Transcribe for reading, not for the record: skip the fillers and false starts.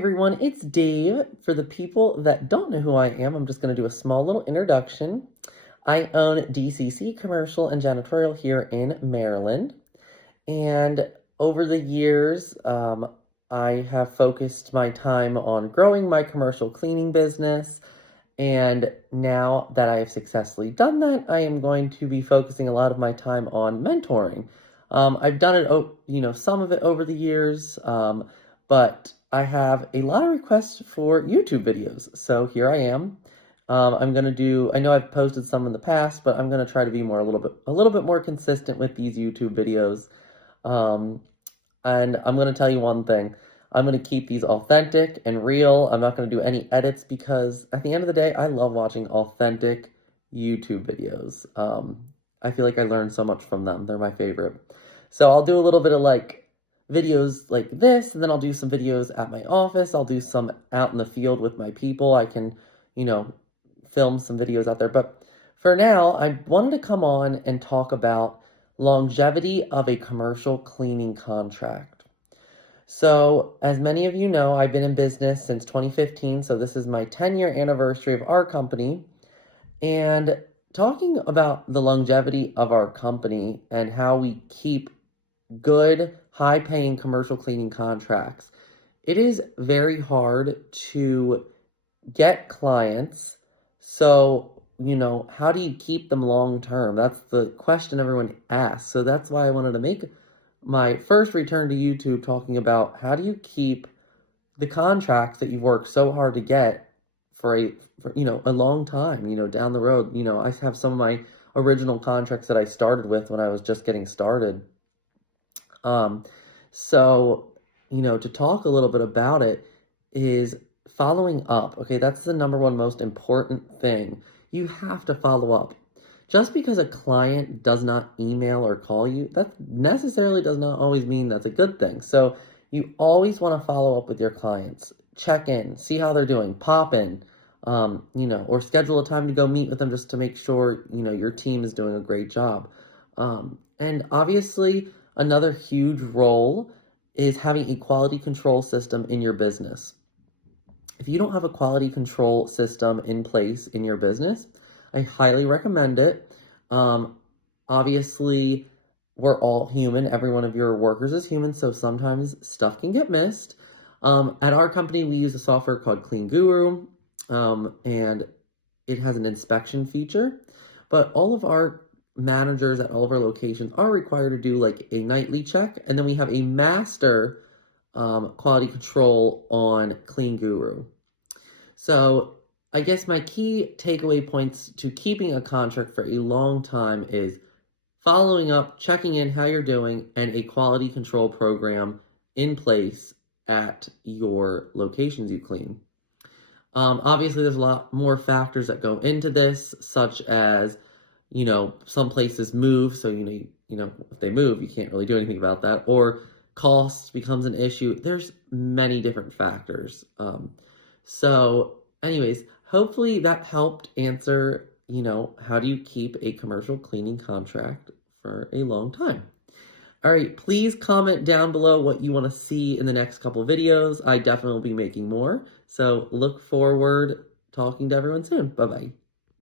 Everyone, it's Dave. For the people that don't know who I am, I'm just going to do a small little introduction. I own DCC Commercial and Janitorial here in Maryland. And over the years, I have focused my time on growing my commercial cleaning business. And now that I have successfully done that, I am going to be focusing a lot of my time on mentoring. I've done it, some of it over the years, but I have a lot of requests for YouTube videos. So here I am. I know I've posted some in the past, but I'm gonna try to be a little bit more consistent with these YouTube videos. Um, and I'm gonna tell you one thing. I'm going to keep these authentic and real. I'm not going to do any edits because at the end of the day, I love watching authentic YouTube videos. I feel like I learn so much from them. They're my favorite. So I'll do a little bit of videos like this, and then I'll do some videos at my office. I'll do some out in the field with my people. I can, film some videos out there. But for now, I wanted to come on and talk about longevity of a commercial cleaning contract. So, as many of you know, I've been in business since 2015, so this is my 10-year anniversary of our company. And talking about the longevity of our company and how we keep good, high-paying commercial cleaning contracts, it is very hard to get clients. So, how do you keep them long-term? That's the question everyone asks. So that's why I wanted to make my first return to YouTube talking about how do you keep the contracts that you've worked so hard to get for a long time, down the road. I have some of my original contracts that I started with when I was just getting started. So, to talk a little bit about it is following up. Okay, that's the number one most important thing. You have to follow up. Just because a client does not email or call you, that necessarily does not always mean that's a good thing. So you always want to follow up with your clients. Check in, see how they're doing, pop in, or schedule a time to go meet with them just to make sure, your team is doing a great job. And obviously, another huge role is having a quality control system in your business. If you don't have a quality control system in place in your business, I highly recommend it. Obviously, we're all human. Every one of your workers is human, so sometimes stuff can get missed. At our company, we use a software called Clean Guru, and it has an inspection feature. But all of our managers at all of our locations are required to do a nightly check, and then we have a master quality control on Clean Guru. So I guess my key takeaway points to keeping a contract for a long time is following up, checking in how you're doing, and a quality control program in place at your locations you clean. Obviously, there's a lot more factors that go into this, such as, some places move, so, if they move, you can't really do anything about that, or cost becomes an issue. There's many different factors. So anyways, hopefully that helped answer, how do you keep a commercial cleaning contract for a long time? All right, please comment down below what you want to see in the next couple videos. I definitely will be making more. So look forward talking to everyone soon. Bye-bye.